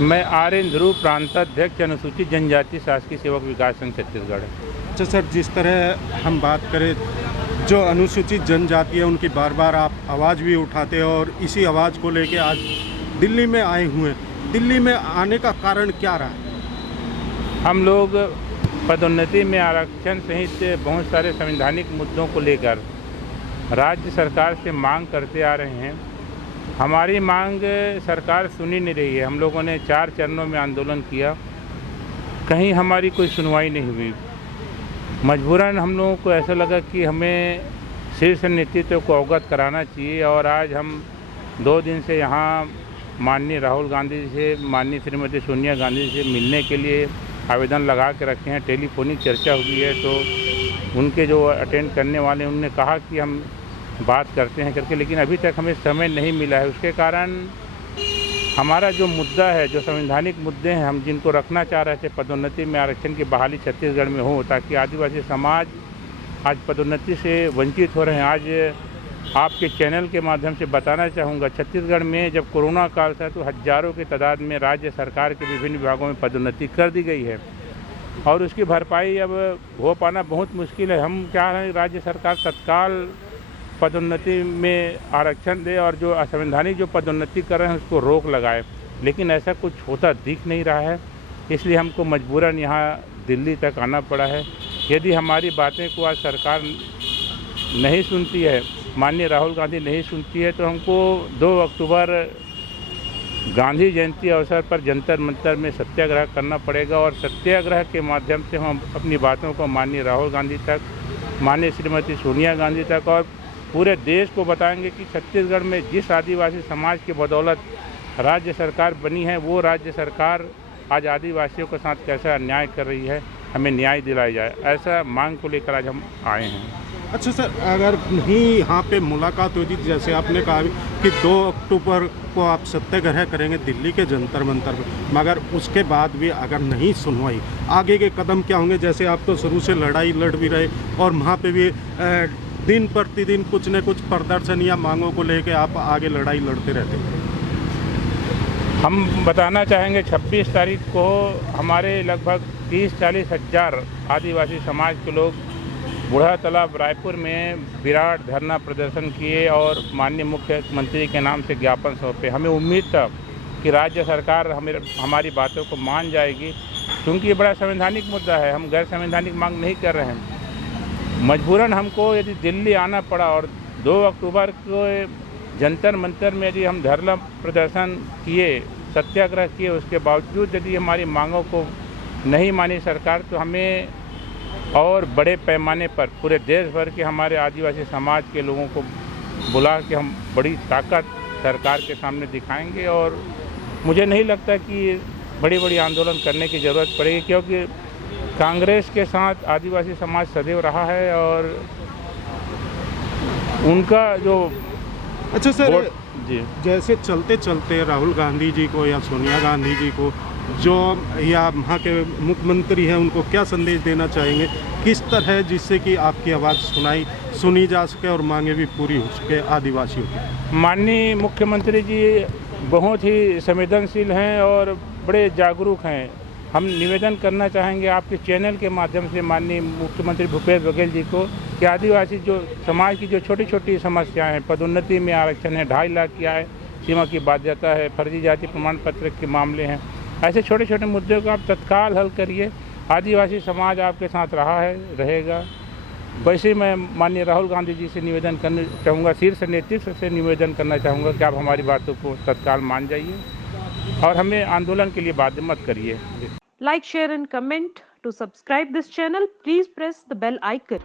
मैं आर्यन ध्रुव, प्रांताध्यक्ष अनुसूचित जनजाति शासकीय सेवक विकास संघ छत्तीसगढ़। अच्छा सर, जिस तरह हम बात करें, जो अनुसूचित जनजाति है उनकी बार बार आप आवाज़ भी उठाते हैं और इसी आवाज़ को लेके आज दिल्ली में आए हुए हैं। दिल्ली में आने का कारण क्या रहा? हम लोग पदोन्नति में आरक्षण सहित बहुत सारे संवैधानिक मुद्दों को लेकर राज्य सरकार से मांग करते आ रहे हैं। हमारी मांग सरकार सुनी नहीं रही है। हम लोगों ने 4 चरणों में आंदोलन किया, कहीं हमारी कोई सुनवाई नहीं हुई। मजबूरन हम लोगों को ऐसा लगा कि हमें शीर्ष नेतृत्व को अवगत कराना चाहिए और आज हम 2 दिन से यहाँ माननीय राहुल गांधी जी से, माननीय श्रीमती सोनिया गांधी जी से मिलने के लिए आवेदन लगा के रखे हैं। टेलीफोनिक चर्चा हुई है तो उनके जो अटेंड करने वाले हैं उन्होंने कहा कि हम बात करते हैं करके, लेकिन अभी तक हमें समय नहीं मिला है। उसके कारण हमारा जो मुद्दा है, जो संवैधानिक मुद्दे हैं, हम जिनको रखना चाह रहे थे, पदोन्नति में आरक्षण की बहाली छत्तीसगढ़ में हो ताकि आदिवासी समाज आज पदोन्नति से वंचित हो रहे हैं। आज आपके चैनल के माध्यम से बताना चाहूँगा, छत्तीसगढ़ में जब कोरोना काल था तो हज़ारों की तादाद में राज्य सरकार के विभिन्न विभागों में पदोन्नति कर दी गई है और उसकी भरपाई अब हो पाना बहुत मुश्किल है। हम चाह रहे हैं राज्य सरकार तत्काल पदोन्नति में आरक्षण दे और जो असंवैधानिक जो पदोन्नति कर रहे हैं उसको रोक लगाए, लेकिन ऐसा कुछ होता दिख नहीं रहा है। इसलिए हमको मजबूरन यहाँ दिल्ली तक आना पड़ा है। यदि हमारी बातें को आज सरकार नहीं सुनती है, माननीय राहुल गांधी नहीं सुनती है, तो हमको 2 अक्टूबर गांधी जयंती अवसर पर जंतर मंतर में सत्याग्रह करना पड़ेगा और सत्याग्रह के माध्यम से हम अपनी बातों को माननीय राहुल गांधी तक, माननीय श्रीमती सोनिया गांधी तक और पूरे देश को बताएंगे कि छत्तीसगढ़ में जिस आदिवासी समाज की बदौलत राज्य सरकार बनी है, वो राज्य सरकार आज आदिवासियों के साथ कैसा अन्याय कर रही है, हमें न्याय दिलाया जाए। ऐसा मांग को लेकर आज हम आए हैं। अच्छा सर, अगर नहीं यहाँ पे मुलाकात होती, जैसे आपने कहा कि 2 अक्टूबर को आप सत्याग्रह करेंगे दिल्ली के जंतर मंतर पर, मगर उसके बाद भी अगर नहीं सुनवाई, आगे के कदम क्या होंगे? जैसे आप तो शुरू से लड़ाई लड़ भी रहे और वहाँ पे भी दिन प्रतिदिन कुछ न कुछ प्रदर्शन या मांगों को लेके आप आगे लड़ाई लड़ते रहते हैं। हम बताना चाहेंगे 26 तारीख को हमारे लगभग 30-40 हज़ार आदिवासी समाज के लोग बूढ़ा तालाब रायपुर में विराट धरना प्रदर्शन किए और माननीय मुख्यमंत्री के नाम से ज्ञापन सौंपे। हमें उम्मीद था कि राज्य सरकार हमारी बातों को मान जाएगी, क्योंकि ये बड़ा संवैधानिक मुद्दा है। हम गैर संवैधानिक मांग नहीं कर रहे हैं। मजबूरन हमको यदि दिल्ली आना पड़ा और 2 अक्टूबर को जंतर मंतर में यदि हम धरना प्रदर्शन किए, सत्याग्रह किए, उसके बावजूद यदि हमारी मांगों को नहीं मानी सरकार, तो हमें और बड़े पैमाने पर पूरे देश भर के हमारे आदिवासी समाज के लोगों को बुला के हम बड़ी ताकत सरकार के सामने दिखाएंगे और मुझे नहीं लगता कि बड़ी बड़ी आंदोलन करने की ज़रूरत पड़ेगी, क्योंकि कांग्रेस के साथ आदिवासी समाज सदैव रहा है और उनका जो अच्छा सर जी, जैसे चलते चलते राहुल गांधी जी को या सोनिया गांधी जी को जो या वहाँ के मुख्यमंत्री हैं उनको क्या संदेश देना चाहेंगे, किस तरह जिससे कि आपकी आवाज़ सुनी जा सके और मांगे भी पूरी हो सके आदिवासियों की? माननीय मुख्यमंत्री जी बहुत ही संवेदनशील हैं और बड़े जागरूक हैं। हम निवेदन करना चाहेंगे आपके चैनल के माध्यम से माननीय मुख्यमंत्री भूपेश बघेल जी को कि आदिवासी जो समाज की जो छोटी छोटी समस्याएं हैं, पदोन्नति में आरक्षण है, 2.5 लाख की आय सीमा की बाध्यता है, फर्जी जाति प्रमाण पत्र के मामले हैं, ऐसे छोटे छोटे मुद्दों को आप तत्काल हल करिए। आदिवासी समाज आपके साथ रहा है, रहेगा। वैसे मैं माननीय राहुल गांधी जी से निवेदन करना चाहूँगा, शीर्ष नेतृत्व से निवेदन करना चाहूँगा कि आप हमारी बातों को तत्काल मान जाइए और हमें आंदोलन के लिए बाध्य मत करिए। Like, share and comment. To subscribe this channel, please press the bell icon.